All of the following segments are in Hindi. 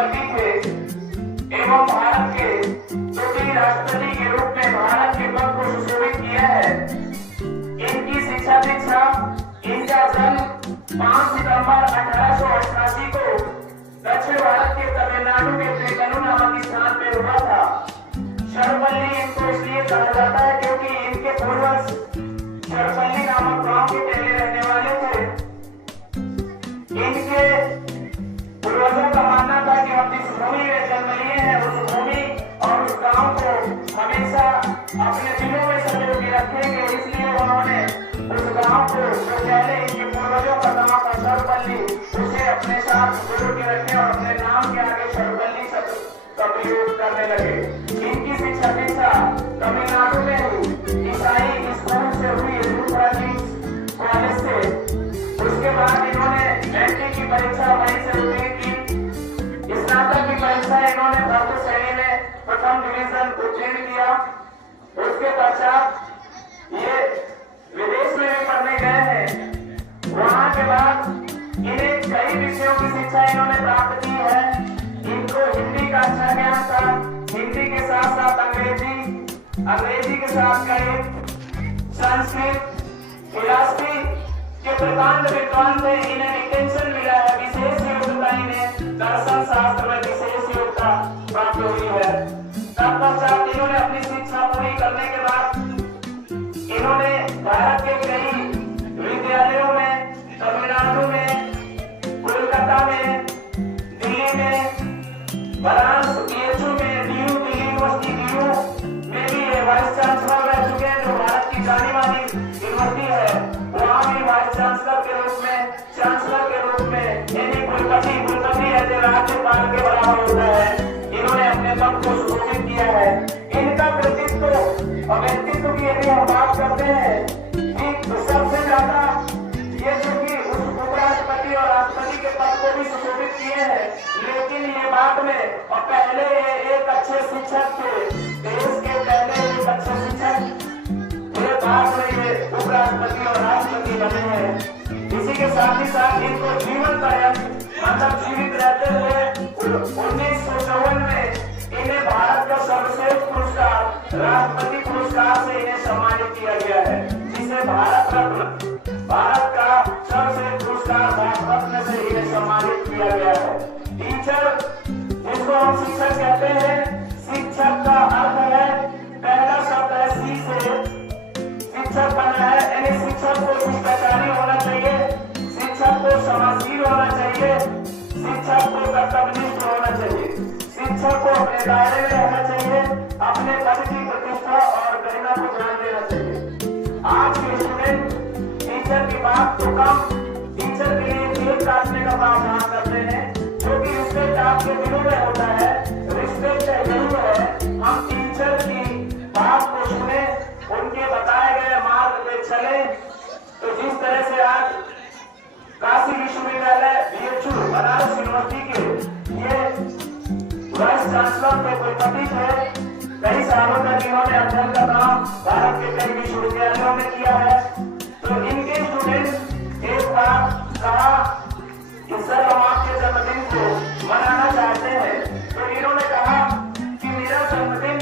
कुलपति थे एवं भारत के द्वितीय राष्ट्रपति के रूप में भारत के पद को सुशोभित किया है। इनकी शिक्षा दीक्षा, इनका जन्म 5 सितंबर 1888 को दक्षिण भारत के तमिलनाडु के त्रिकलू नामक स्थान में हुआ था। शरपल्ली इनको इसलिए कहा जाता है क्योंकि इनके पूर्वज शरपल्ली नामक गांव के पहले रहने वाले थे। इनके पूर्वजों का मानना था कि हम जिस भूमि में जन्म लिए हैं उस भूमि और उस गांव को हमेशा अपने दिलों में संजो के रखेंगे। इसलिए उन्होंने उस गांव को जो पहले इनके पूर्वजों का गांव था शरपल्ली, उसे अपने साथ जोड़ के रखे और अपने नाम के आगे शरपल्ली शब्द का प्रयोग करने लगे। इनकी शिक्षा दीक्षा तमिलनाडु में हुई, ईसाई स्कूल से हुई, कॉलेज से। उसके बाद इन्होंने मैट्रिक की परीक्षा वहीं से उत्तीर्ण की। स्नातक की परीक्षा इन्होंने भरत श्रेणी में प्रथम डिवीजन उत्तीर्ण किया। उसके पश्चात ये विदेश में भी पढ़ने गए हैं। वहां के बाद इन्हें कई विषयों की शिक्षा इन्होंने प्राप्त की है। इनको हिंदी का अच्छा ज्ञान था। हिंदी के साथ साथ अंग्रेजी के साथ गणित, संस्कृत, फिलॉसफी के प्रकांड विद्वान थे। इन्हें डिस्टिंक्शन मिला है, विशेष योग्यता इन्हें दर्शन शास्त्र में विशेष योग्यता प्राप्त हुई है। तत्पश्चात इन्होंने अपनी शिक्षा पूरी करने के बाद इन्होंने भारत के कई विद्यालयों में, तमिलनाडु में, कोलकाता में, दिल्ली में, बनारस बीएचयू में, डीयू दिल्ली यूनिवर्सिटी डीयू में भी वाइस चांसलर रह चुके हैं, जो भारत की जानी मानी यूनिवर्सिटी है। वहाँ भी वाइस चांसलर के रूप में इन्हें कुलपति ऐसे राज्यपाल के बराबर होता है। इन्होंने अपने पद को सुशोभित किया है। इनका कृतित्व और व्यक्तित्व की यदि हम बात करते हैं कि सबसे ज्यादा ये जो कि उस उपराष्ट्रपति और राष्ट्रपति के पद को भी सुशोभित किए हैं, लेकिन ये बाद में और पहले एक अच्छे शिक्षक थे, देश के पहले एक अच्छे शिक्षक, ये बाद में ये उपराष्ट्रपति और राष्ट्रपति बने हैं। इसी के साथ ही साथ इनको जीवन पर्यंत मतलब जीवित रहते हुए 1954 में इन्हें भारत का सर्वश्रेष्ठ पुरस्कार राष्ट्रपति पुरस्कार से इन्हें सम्मानित किया गया है, जिसे भारत का सर्वश्रेष्ठ पुरस्कार भारत रत्न से इन्हें सम्मानित किया गया है। टीचर, जिसको हम शिक्षक कहते हैं, शिक्षक का अर्थ है, पहला शब्द है सी से शिक्षक बना है। यानी शिक्षक को शिष्टाचारी होना चाहिए, शिक्षक को समाजशील होना चाहिए, शिक्षक को कर्तव्यनिष्ठ होना चाहिए, शिक्षक को अपने दायरे में रहना चाहिए, अपने पद की प्रतिष्ठा और गरिमा को ध्यान देना चाहिए। आज के स्टूडेंट टीचर की बात तो कम, टीचर के लिए केक काटने का प्रावधान करते हैं, जो कि रिस्पेक्ट आपके दिलों में होता है। रिस्पेक्ट यही है, हम टीचर की बात को सुने, उनके बताए गए मार्ग पे चले। तो जिस तरह से आज काशी विश्वविद्यालय बीएचयू बनारस यूनिवर्सिटी के ये वाइस चांसलर के कुलपति थे, कई सालों तक इन्होंने अध्ययन का काम भारत के कई विश्वविद्यालयों में किया है। तो इनके स्टूडेंट एक बार कहा कि सर हम आपके जन्मदिन को मनाना चाहते हैं। तो इन्होंने कहा कि मेरा जन्मदिन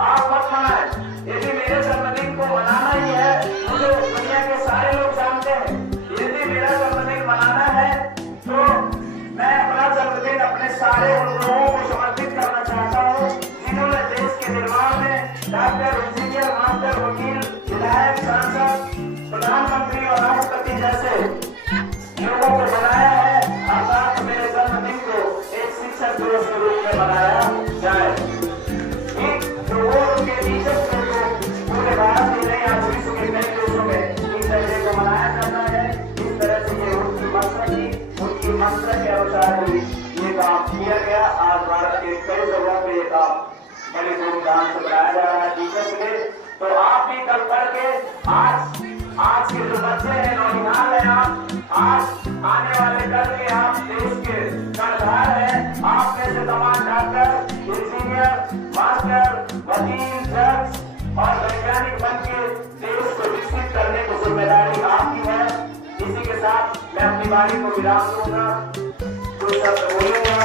आप मत मनाएं, यदि मेरे जन्मदिन को मनाना ही है, मुझे दुनिया के सारे लोग जानते हैं, यदि मेरा जन्मदिन मनाना है तो मैं अपना जन्मदिन अपने सारे उन लोगों को समर्पित करना चाहता हूँ जिन्होंने देश के निर्माण में डॉक्टर, इंजीनियर, मास्टर, वकील, विधायक, सांसद, प्रधानमंत्री और राष्ट्रपति जैसे लोगों को बनाया है। अर्थात मेरे जन्मदिन को एक शिक्षक दिवस के रूप में मनाया जाए। उनके टीचर्स को पूरे भारत में नहीं, आज विश्व के कई देशों में टीचर डे को मनाया जाता है। इस तरह से ये उनकी मंत्र के अनुसार ही ये काम किया गया। आज भारत के कई जगहों पे ये काम बड़े धूमधाम से मनाया जा रहा है टीचर्स डे। तो आप भी कल पढ़ के आज के जो बच्चे हैं, नौनिहाल हैं, आज आने वाले कल के आप देश के कर्णधार हैं। आप में से तमाम डॉक्टर, इंजीनियर, मास्टर, वकील, जज और वैज्ञानिक बन के देश को विकसित करने की जिम्मेदारी आपकी है। इसी के साथ मैं अपनी वाणी को विराम दूंगा, कुछ शब्द बोलूंगा।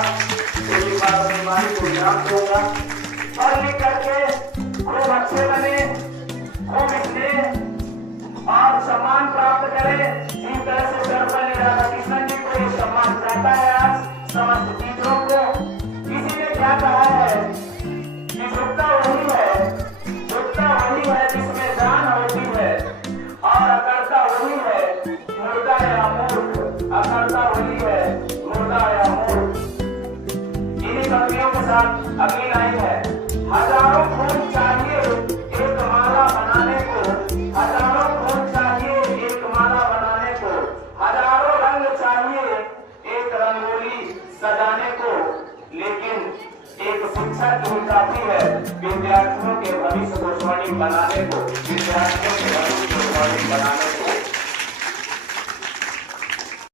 प्राप्त होगा। पढ़ लिख करके खूब अच्छे बने, खूब स्नेह और सम्मान प्राप्त करें। इस तरह से सर्वपल्ली राधाकृष्णन जी को ये सम्मान जाता है आज समस्त टीचरों को। किसी ने क्या कहा है कि जुटता वही है जिसमें जान होती है, और अकड़ता वही है मुर्दा या मूर्ख, अकड़ता वही है मुर्दा या मूर्ख। इन्हीं पंक्तियों के साथ अगली लाइन है, हजारों फूल चाहिए एक माला बनाने को, हजारों फूल चाहिए एक माला बनाने को, हजारों रंग चाहिए एक रंगोली सजाने को, लेकिन एक शिक्षक ही काफी है विद्यार्थियों के भविष्य को स्वर्णिम बनाने को, विद्यार्थियों के भविष्य को स्वर्णिम बनाने को।